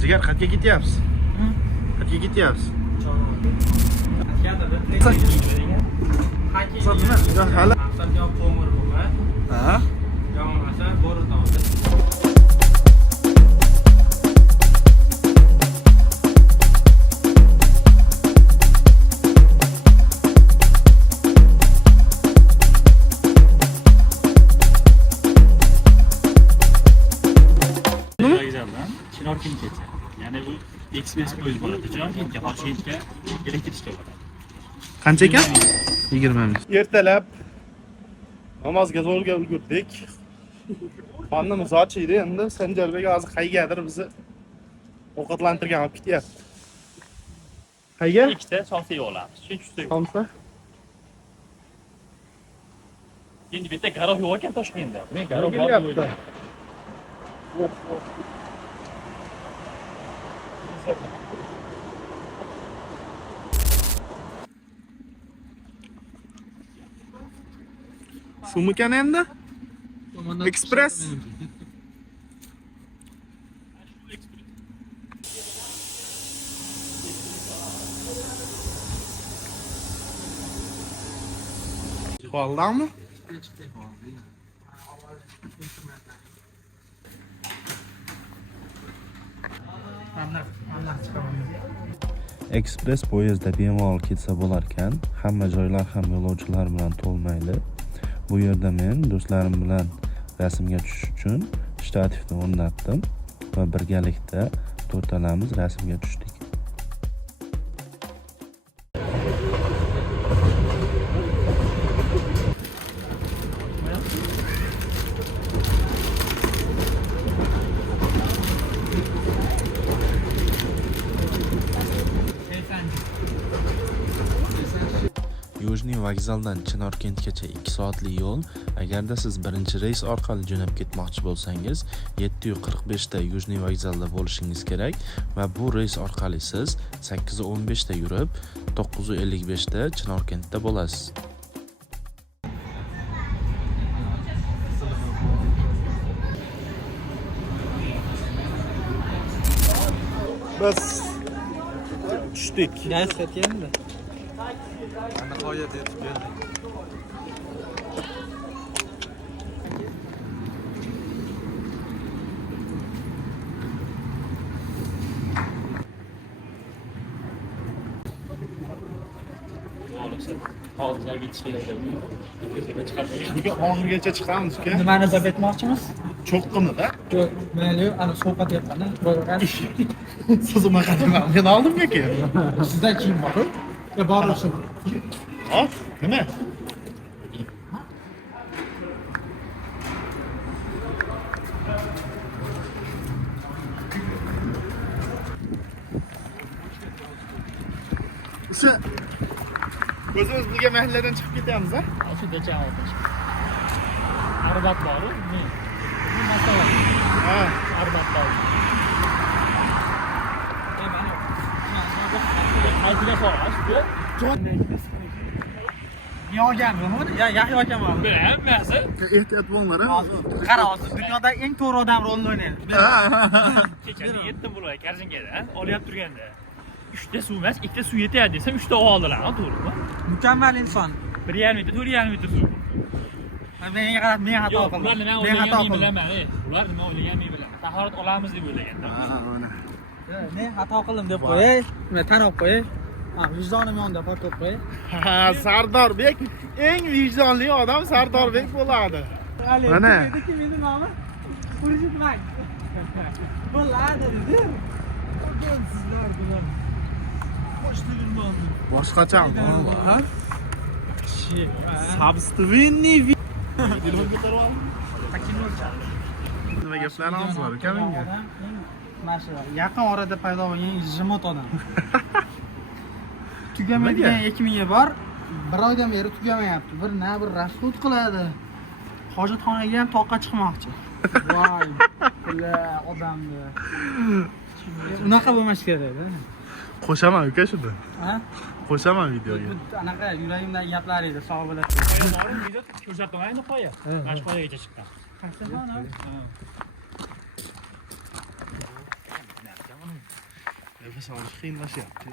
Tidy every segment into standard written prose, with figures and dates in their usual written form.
Jigar qayerga ketyapsiz? Qayerga ketyapsiz? Hali. Ha? Chinorkentgacha. Ya'ni bu ekspress poyezd bo'ladi. Chinorkentga, Toshkentga elektrичка bo'ladi. Qancha ekan? 20 minut. Ertalab namozga zo'rga ulgurdik. Qonimiz och edi, endi Sanjarbek hozir qaygadir bizni ovqatlantirgan olib ketyapti. Qayga? Ikkita sofiya olamiz. Tushunchisiz. Tomsa? Endi bu yerda garov yo'q ekan Toshkentda. Men garov bor Kelyapti. deb Shumikan endi? Express. Qoldingmi? Ekspress poyezdda bemalol ketsa bo'lar ekan, hamma joylar ham yo'lovchilar bilan to'lmaydi. Bu yerda men do'stlarim bilan rasmga tushish uchun shtativni o'rnatdim va birgalikda to'rtalamiz rasmga tushdik. Yujniy vokzaldan Chinorkentgacha 2 soatli yo'l. Agarda siz birinchi reys orqali jo'nab ketmoqchi bo'lsangiz, 7:45 da Yujniy vokzalda bo'lishingiz kerak va bu reys orqali siz 8:15 da yurib, 9:55 da Chinorkentda bo'lasiz. Biz tushdik. Gaz ketganda. Nihoyat yetib keldik. Nega oxirigacha chiqamiz uka? Nimani zab etmoqchimiz? Cho'qqinida. Yo'q, mayli, ana sovqat yapman. Siz unaqa demang. Men oldimga keldim. Sizdan keyin bor-ku. Borishim. Hop, nima? O'sha o'zimiz birga mahalladan chiqib ketyapmiz, a? shu decha oldi. Arbat bor-ku, men. Bu masala. Ha, Arbat bor. Qaytiga so'rash-ku. Yo'g'ami? Yaxshi yo'g'ami? Hammasi. ehtiyot bo'linglar, a? Qara hozir dunyoda eng to'g'ri odam rolini o'ynaydi. Kechani 7 bo'lay Karzingada olyap turganda 3 ta suv emas, 2 ta suv yetadi desam 3 ta oldilar, to'g'rimi? Mukammal inson. 1,5 litr, 4,5 litr suv. Menga qarab, men xato Yo'q, qildim. ular nima o'ylaganini bilaman. Ular nima o'ylaganini bilaman. Tahorat olamiz deb o'ylaganda. Men xato qildim deb qo'yay. Men tan olib qo'yay. Vijdonim yonida portib qo'yay. Ha, Sardorbek eng vijdonli odam Sardorbek bo'ladi. Mana. Meni nomi Xurshidbek. Bo'ladi dedi. Sizlar bilan Boshqacha. Ha? Sabstvenniy nima gaplarimiz bor uka menga? Mana shu yaqin orada paydo bo'lgan jimot odam. Tugamaydigan 2000 bor. Bir oydan beri tugamayapti. Bir rasxod qiladi. Hojatxonaga ham toqqa chiqmoqchi. Voy, pilla odamni. Unaqa bo'lmas kerak-da. Qo'shaman uka shunda. Ha? Qo'shaman videoga. Anaqa yuragimdagi gaplar edi, sog' bo'lasiz. Borim video ko'rsataman endi qo'ya. Mana qo'yagacha chiqqan. Nefes olish qiyinlashyapti.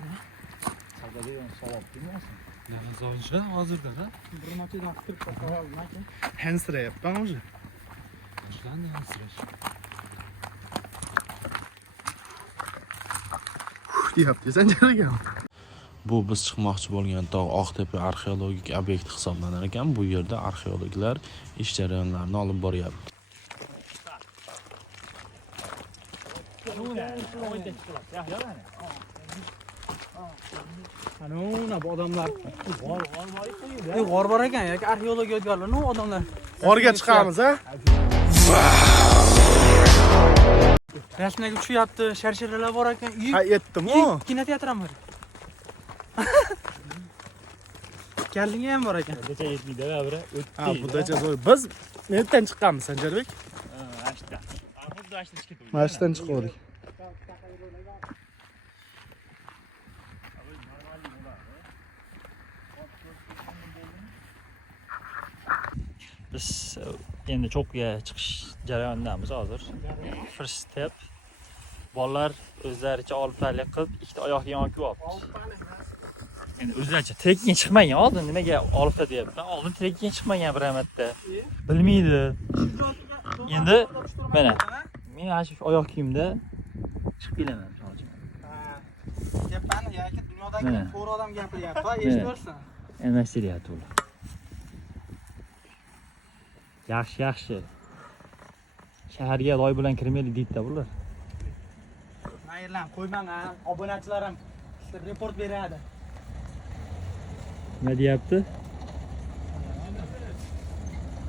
Nafas olishda hozirda bir martadan fikr qilib aka. Hansirayapman o'zi. Boshlanadi hansirash. Deyapti Sanjar aka. Bu biz chiqmoqchi bo'lgan tog' Oqtepa arxeologik obyekt hisoblanar ekan. Bu yerda arxeologlar ish jarayonlarini olib boryapti. Ana bu odamlar. G'or bor ekan yoki arxeolog yodgorlar, no odamlar. G'orga chiqamiz, ha? Rasmlarga tushyapti, sharsharalar bor ekan. Ha, yetdimi? Kinoteatr ham bor. Kallinga ham bor ekan. Kecha yetmaydi biri o'tdi. Ha, budacha zo'y. Biz nerdan chiqqanmiz, Sanjarbek? Ashta. Xuddi ashta chiqib turdi. Mashdan chiqdik. Biz endi cho'qqiga chiqish jarayonidamiz hozir. First step. Bolalar o'zlaricha olpalik qilib, ikkita oyoqni yo'q olibdi. Endi o'zlaricha trekking chiqmagan, oldin nimaga olibdi deyapman. Oldin trekking chiqmagan bir marta. Bilmaydi. Endi mana men ana shu oyoq kiyimda chiqib kelaman hozir. Gapani yoki dunyodagi to'g'ri odam gapiryapti, eshitaversan. Endi eshitilyapti ular. Yaxshi. Shaharga loy bilan kirmaydi deydi-da bular. Mayirlan, qo'ymang, obunachilarim report beradi. Nima deyapti?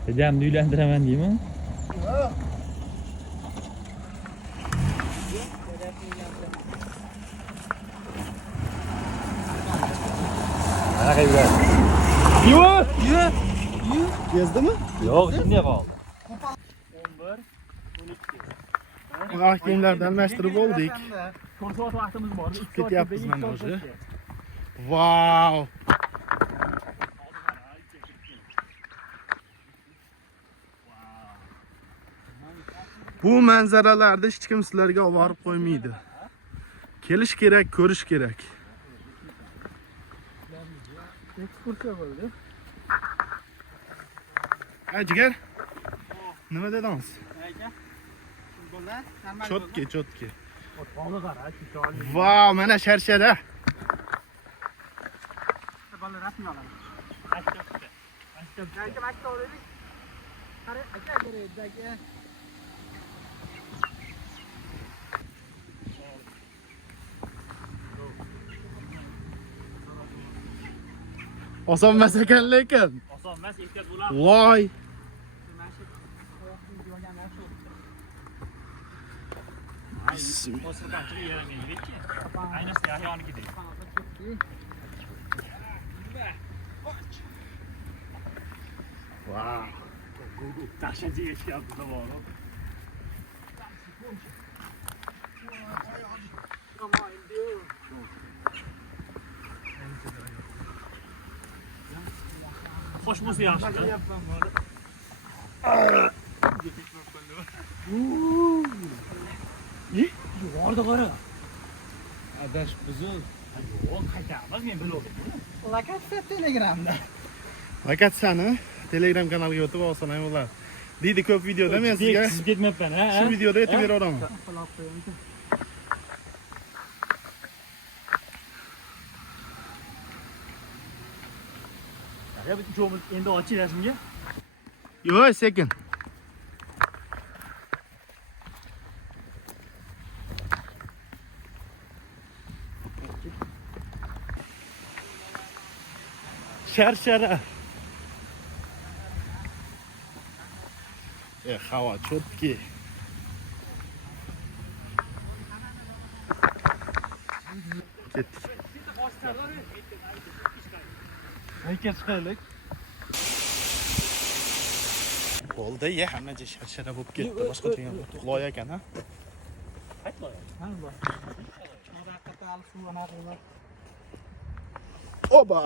Dadamni uylantiraman deymi? Qanaqa yuradi? Yo'q! Kezdimi? Yo'q, shunday qoldi. 11, 12. Oyoq kiyimlarni almashtirib oldik. 4 soat vaqtimiz bor. Chiqib ketyapmiz mana o'zi. Vau! Bu manzaralarni hech kim sizlarga olib borib qo'ymaydi. Kelish kerak, ko'rish kerak. Ekskursiya bo'ldi. Jigar. Nima dedingiz? Aka. Futbolda normal. Chotki. Tog'ni qara, chiqoli. Vau, mana sharshara. Futbolda rasm oladi. Maktabda. Aka maktab olaylik. Qara, aka aka. Oson emas ekan lekin. Oson emas, ehtiyot bo'lar. Voy. Qo'sqanchiga yaramay yuribdi. Ayniqsa yaxyonigidek. Vau. Dahshatli yashyapti to'g'ri. Xo'sh bo'lsa yaxshi. Yuqorida qara. Adash buzul. Yo'q, qaytamiz, men bildim. Lokatsiya Telegramda. Lokatsiyani Telegram kanaliga o'tib olsam bo'ladi. Deydi ko'p videoda men sizga Siz ketmayapman, ha? shu videoda aytib beraveraman. Ya biz uchovimiz endi ochib rasmga. Yo'q, sekin. Sharshara. Havo chotki. Ketdik. Aka chiqaylik. Bo'ldi, hammacha sharshara bo'lib ketdi. Boshqa turgan quloy ekan, ha? Ha, bor. Haqiqatan al suv anaqa. Oba!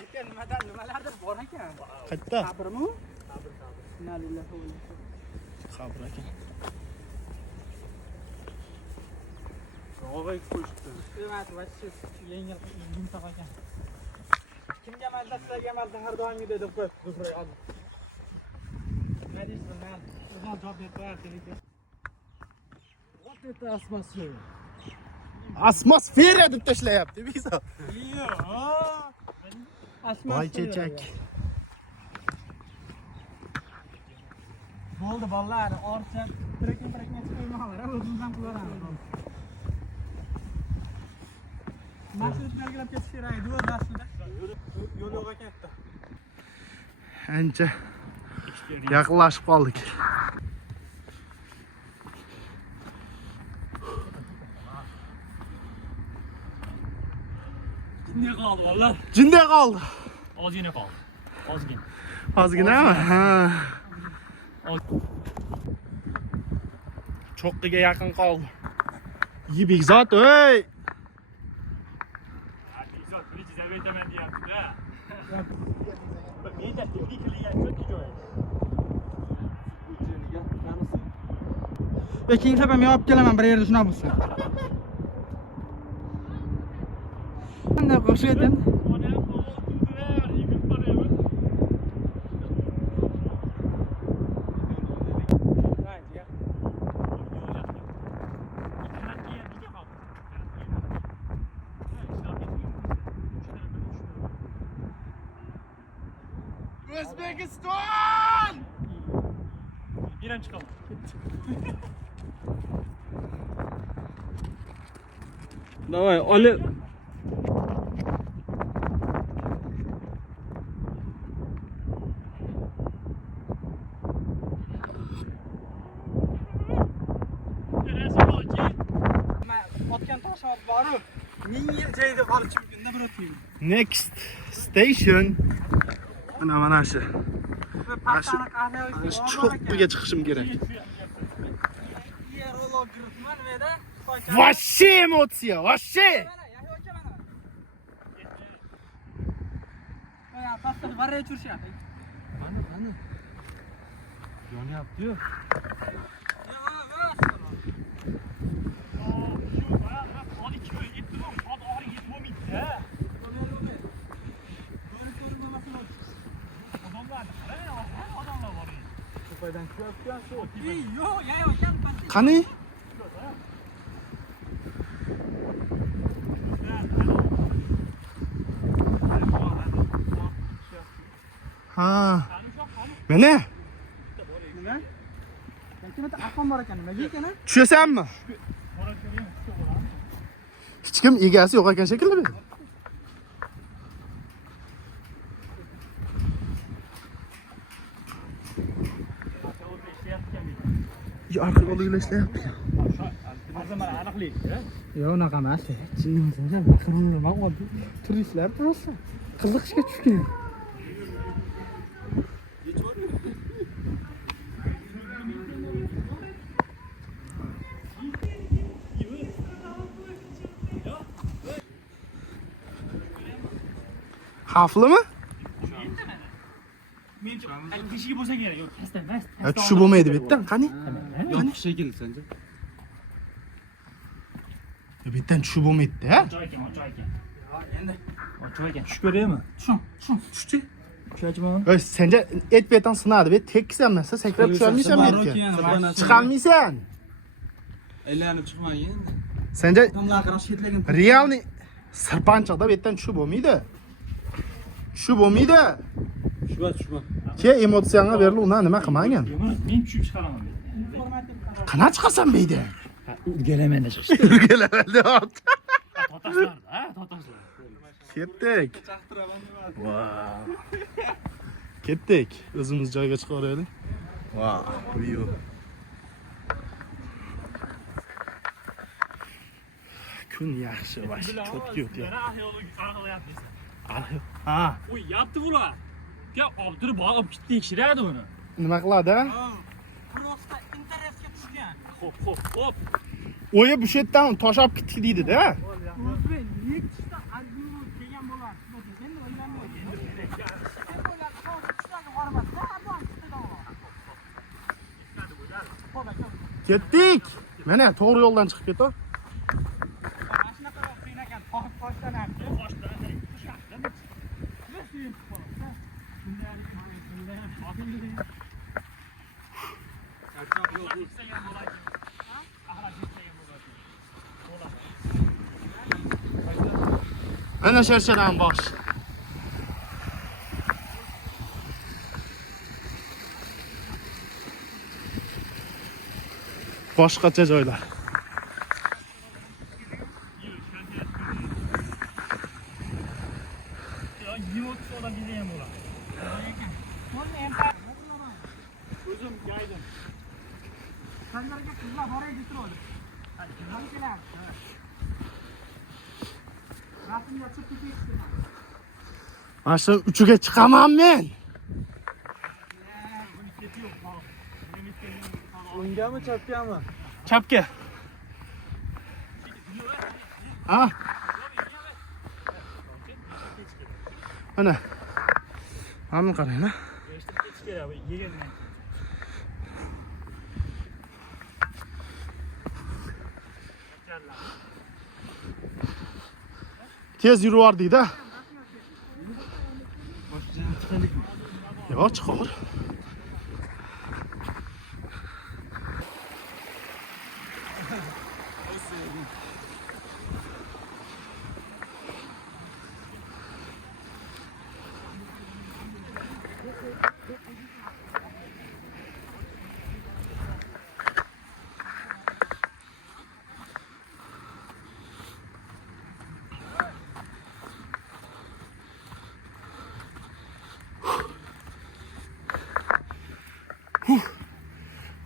Aka nimalardir bor ekan. Qayerda? Sabrmi? Inna lillahi va inna ilayhi. Qabr ekan. Og'ay qo'yishdi. Emas, vachcha yengil yumshoq ekan. Kimga mazza sizlarga mazza har doimgi dedi qo'y. Kufray oldi. Nima deysiz man? O'zim javob berib qo'yardim. Вот это атмосфера. Atmosfera deb tashlayapti biza. Voy chechak. Bo'ldi bolalar, orcha brekin qo'ymanglar, o'zimiz ham qilaveramiz. Mashina belgilab ketish kerak edi o'z aslida. Yo'l yo'q ekan bitta. Ancha yaqinlashib qoldik. Ne qoldi bolalar? Jinday qoldi. Ozgina qoldi. Ozgina. Ozginami? Ha. Cho'qqiga yaqin qoldi. Yibigzot, ey! Izot, birinchi zarba aytaman deyapti-da. Men tepki qilgan cho'tki joy. Keyin sabam yopib kelaman bir yerda shunaqa bo'lsa. Qanday qo'shaydi? Onam o'ldirar, yigit boraman. O'zbekiston! Birinchi chiqaman. Давай, olib. Otgan tosh olib borib, 1000 yil joyda qolish kunda bir o'tmaydi. Next station. Mana shu. Paxtani qahva Cho'qqiga chiqishim kerak. Yerolog guruhman veda. Вообще emotsiya, вообще. Ya, pastani varray turishyapti. Qani. Yonyapti-yu. Qani? Ha. Mana Nima? Kimda aqon bor ekan, nimaga ekan? tushasanmi? Hech kim egasi yo'q ekan shekilli. Ya arxeologlar ishlayapti. Hozir mana aniqlik. Yo'q, unaqa emas. Chinnimizdan maqronlar oddiy turistlar просто qiziqishga tushgan. Xavflimi? Menimcha, teshigi bo'lsa kerak. Yo'q, pastdan emas. Tushib bo'lmaydi bu yerdan. Qani? Yopiq shekilli sanja. Bu yerdan tushib bo'lmaydi-da. Ochoq ekan. Endi Ochoq ekan. Tushib ko'raymi? tushdi. Tushachmi? Ey, senga et beton sinadi. Bu tekis emas, sakrab tusholmaysan bu yerga. Chiqolmaysan. Aylanib chiqmagin. Senga Odamlar qarash ketlagan. realniy sirpanchiqda bu yerdan tushib bo'lmaydi. Tushib bo'lmaydi. Tushma. Ke emotsiyanga berilib uni nima qilmagan? Men tushib chiqaraman. Qana chiqasan bu yerda? Urgalamanda chiqishdi. Urgalamanda. Totashlarda, totashlar. Ketdik. Wow. Ketdik. O'zimiz joyga chiqaveraylik. Wow, view. Kun yaxshi, vash, cho'tki o'tyapti. Yana arxeologik aniqlayapmiz. Ha, Uy, yapti bular. Ya, oldirib olib tekshiradi uni. nima qiladi? Просто interessga tushgan. Xo'p. O'yi bu yerdan toshab ketdik deydi-da. O'zbek nechtita album kelgan bo'lar. Endi o'ylanmaydi. Ketdik. Mana to'g'ri yo'ldan chiqib ketar. Ana sharchadan bosh. Boshqacha joylar. O'zim gaydim. Senlarga qizlar boray getiradi. Nima kelar? Rasmga chiqib ketishdi. Mana shu uchiga chiqaman men. O'ngami, chapgami? Chapga. Ha? Ana. Hamma qarang, ha? Tez yuraverdik-da. Boshqacha chiqaylikmi? Yo'q, chiqar.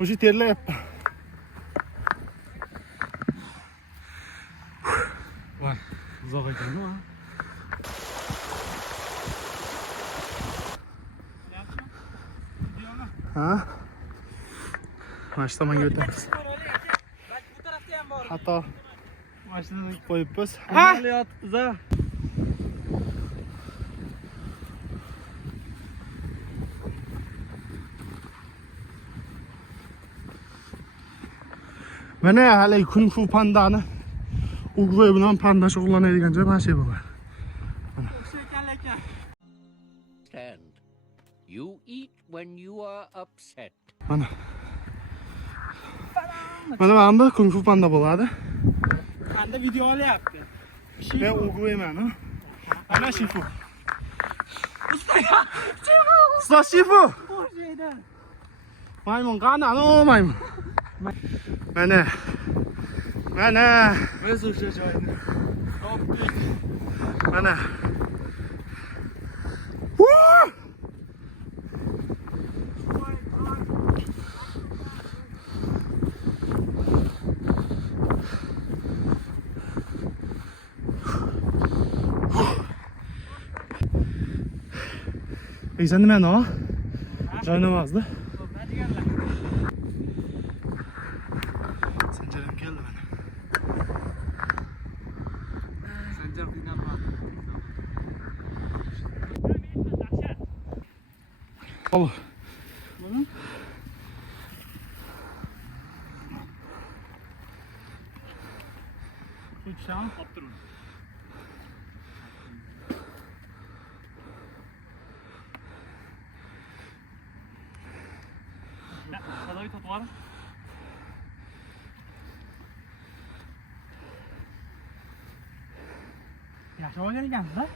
O'sha terlayapman. Voy, uzoq ekan-ku. Ha? Mana shu tomonga o'tamiz. Hatto mashinani qo'yibmiz. Amaliyotimiz-a. Mana hali kung fu pandani Uruguay bilan panda shug'ullanadigan joy mana shu bo'ladi. Stand. You eat when you are upset. Mana. Mana bu kung fu panda bo'ladi. Panda video olyapti. Men Uruguayman, ha. Mana Shifu. Usta Shifu. Maymun qani, ana maymun. Mana. Mana. Biz o'sha joyni topdik. Mana. Sen nima no? Joy namazda. Sanjarim keldi mana. Sanjar qiynalma. Ol. Uçağın kaptırın. Kadayı toplar. Yaxshi olgan ekansiz-da?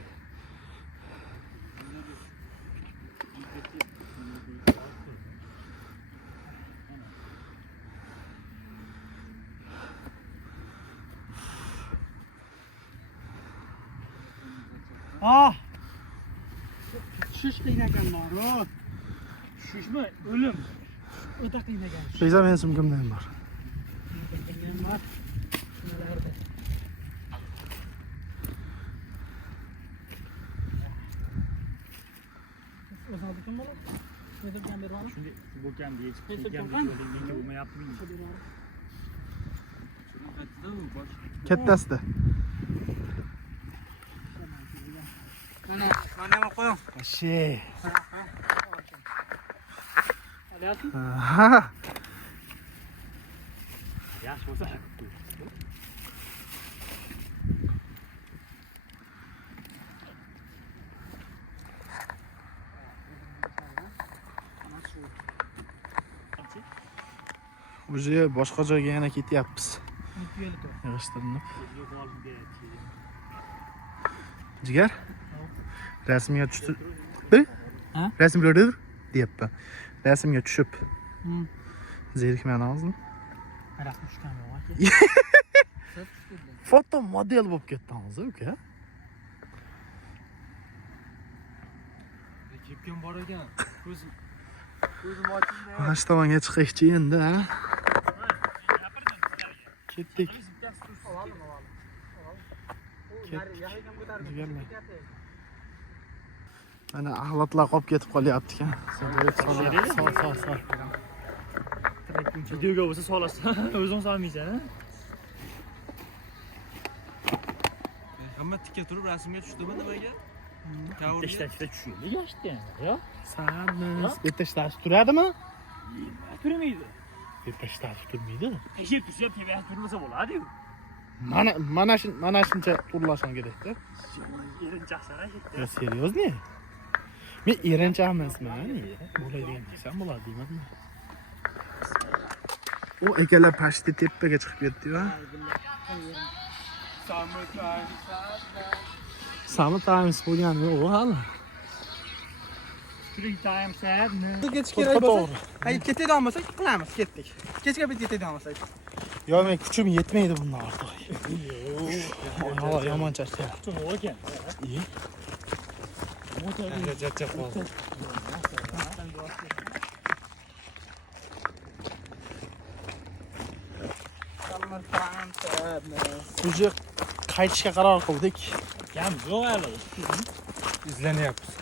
Ah! Tushish qiyin ekan bor. Tushishmi? O'lim. O'ta qiyin ekan. Beyza men sumkamda ham bor. Bor. Nimalarda? O'zingizga kim bo'ladi? O'zimga bermani. Shunday bo'lgan deyib Neyse, kelgan Gurkan. menga bo'lmayaptimi? Kattasida. Mana ham qo'ying. Ashe. Olyapti? Ha. Yaxshi bo'lsa. Уже boshqa joyga yana ketyapmiz. Yig'ishtirinib. Jigar? Rasmga tushib. Ha? Rasmga tushib deyapman. Rasmga tushib. Zerikmani hozir. Rasm tushganmi aka? Foto model bo'lib ketdi hozir, uka. Kepgan bor ekan. Ko'zim ochildi. Mana shu tomonga chiqaychi endi, ha? Ketdik. Mana axlatlar qolib ketib qolyapti ekan. Sol. Videoga bo'lsa solasan, o'zing solmaysan, ha? Hamma tikka turib rasmga tushdimi nimaga? Ishlashda tushuydi, yashdi. Yo, Sanamiz. Betashtash turadimi? turmaydi. Betashtash turmaydi. Teshib tushib, tebas turmasa bo'ladi-ku. Mana shuncha turlashim kerak-da. Erinchoqsan, aka. Ya seryozni? Men erinchoq emasman. Bo'ladigan narsam bo'ladi deyman. O akalar pashti tepaga chiqib ketdi-ku. Summertime bo'lgani yo'q hali. Springtime sadmi? Ketish kerak bo'lsa, Hayır ketaydi olmasak qilamiz, ketdik. Kechga biz ketaydi olmasak. yo men kuchim yetmaydi bundan ortiq. Havo yomon charchyapti. To'g'ri ekan. Motorga Charchab qoldim. Уже qaytishga qaror qildik. kam yo'q hali. İzlanyapmiz.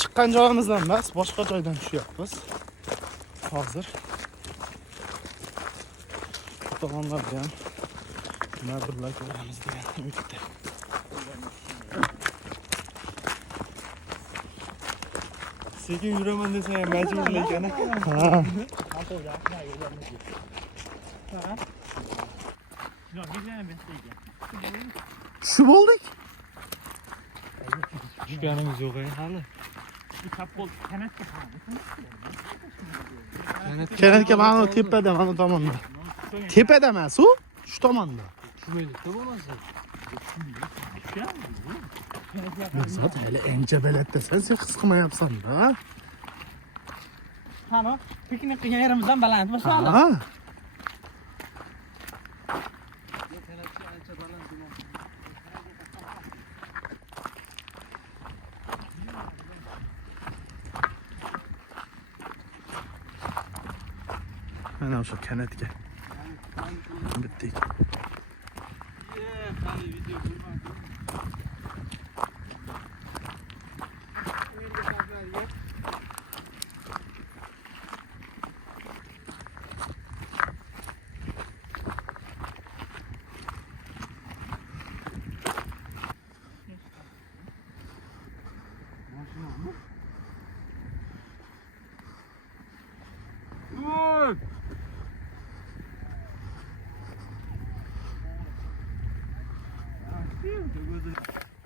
Chiqqan joyimizdan emas, boshqa joydan tushyapmiz. Hozir. Bu tomonlarda ham nima birlar ko'ramiz degan umidda. Sekin yuraman desa ham majbur ekan. Ha. Shu bo'ldik. Tushganimiz yo'q hali. Kanatga mana tepada, mana tomonda. Tepada emas u, shu tomonda. Tushmaylikda bo'lmasa. Zot hali ancha balandda sen his qilmayapsan-da. Qani, piknik qilgan yerimizdan baland bo'lsa hali. Ha. Mana o'sha kanatga. Bitdik.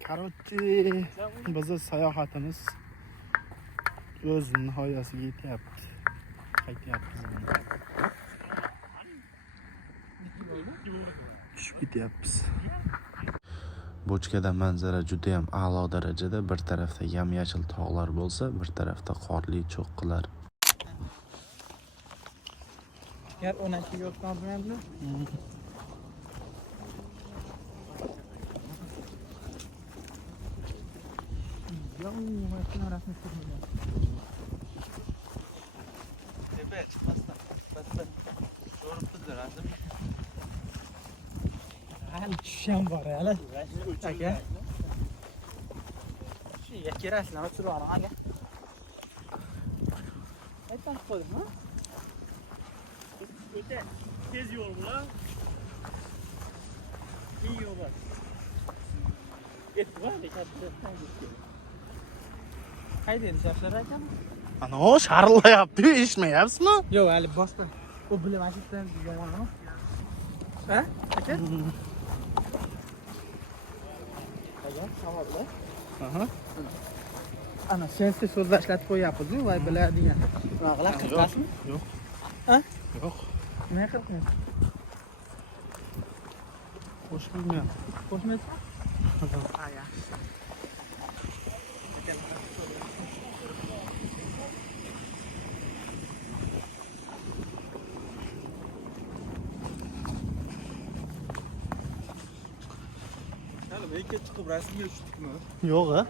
Короче, bizni sayohatimiz o'z nihoyasiga yetyapti. Qaytyapmiz. Tushib ketyapmiz. Bochkada manzara juda ham a'lo darajada. Bir tarafda yam-yashil tog'lar bo'lsa, bir tarafda qorli cho'qqilar. Yer 12 yotgan bilanmi? Yo, mashina rasmi chiqmagan. Tepa chiqmasdan. Pastdan. So'ribdi rasm. Hali tusham bor hali. Aka. Shu yerga rasmlar turib ana aka. Aytib qo'ydim, ha? O'ta tez yo'l bilan. Keng yo'l bor. Ketdi va katta. Qayda yashashlar ekan? Ana o sharillayapti, eshitmayapsizmi? Yo'q, hali boshqa. O bilan mashinadan yomon emas. Ha? Aka? Savollar. Aha. Ana sensiz so'zlar ishlatib qo'yapmiz-ku, voy biladigan. Nima qilib qirqasizmi? Yo'q. Ha? Yo'q. Nima qilmaysiz? Qo'shilmayapti. Qo'shmaysizmi? Ha, yaxshi. Hali bekka chiqib rasmga tushdikmi? Yo'q a.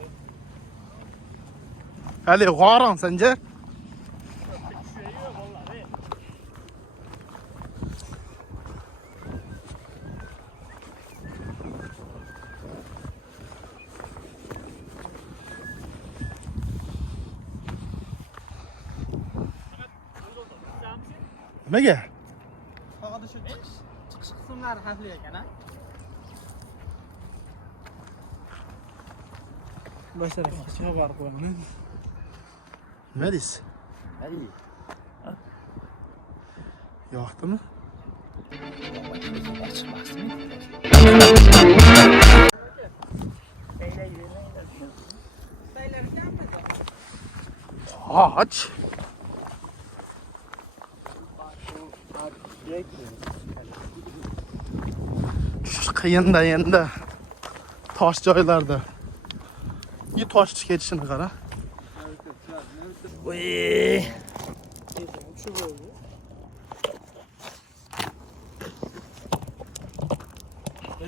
Hali g'oron Sanjar. Nimaga? Hozir shu chiqish qismlari xavfli ekan-a? Boshlar xabar qo'ying. Nima deysiz? Yoqdimi? Qoch. Tushish qiyinda endi. Tosh joylarda. Bir tosh ketishini qara. Voy.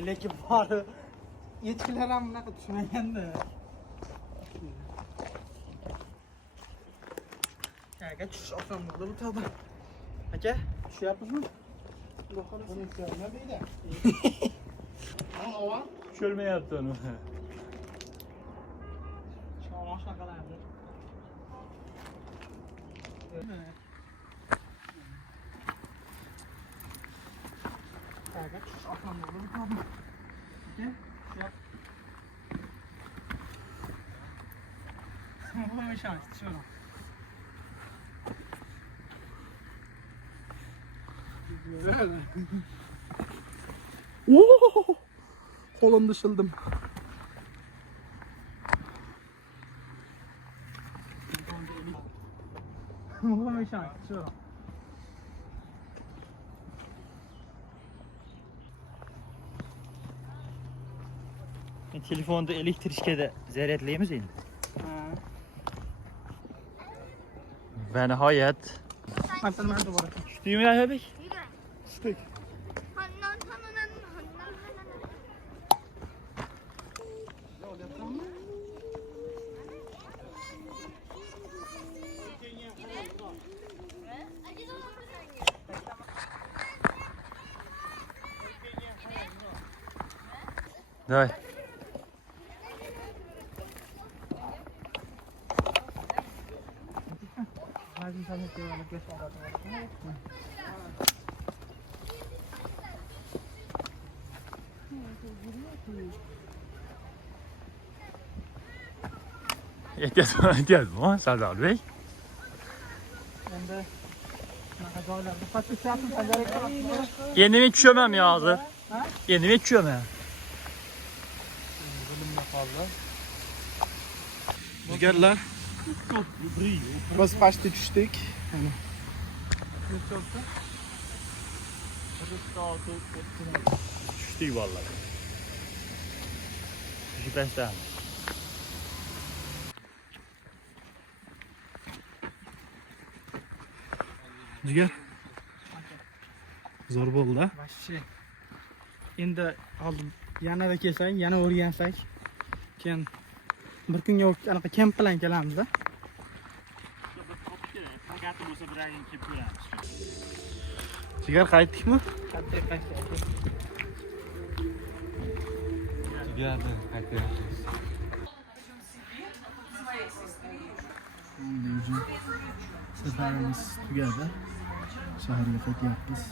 Lekin bari yetkilar ham bunaqa tushmaganda. Aka tushish oson bo'ldi bu tavba. Aka, tushyapmizmi? Buni tushyapman deydi. Ava, Tushilmayapti uni. sho'roq shaqalardi. Aka tushish oson bo'ldi bu tavba. Aka, tushyap. Bu ishonch, tushaman. Oo! Qo'limda shildim. Bu ishonch, tushaman. Telefonda elektrichkada zaryadlaymiz endi. Va nihoyat Masalan, men to'g'ri. tushdingmi Yahyabek? Tushdik. Давай. Lazım sana söylemek geç oldu. Ehtiyatmi, Sardor Bey? Endi bunaqa joylarda qatnashyapmiz, Sanjar aka. Endi men tushaman hozir. Endi men tushaman. Jigarlar. Biz pastga tushdik. Tushdik vallahi. Tushib tashlamiz. Jigar. Zo'r bo'ldi. Vashchi. Endi hozir yanada kelsang, yana o'rgansak, keyin bir kunga anaqa kamp bilan kelamiz-da. Jigar qaytdikmi? Qattiq qaytdik. Jigarni qaytyapmiz. Safarimiz tugadi. Shaharga qaytyapmiz.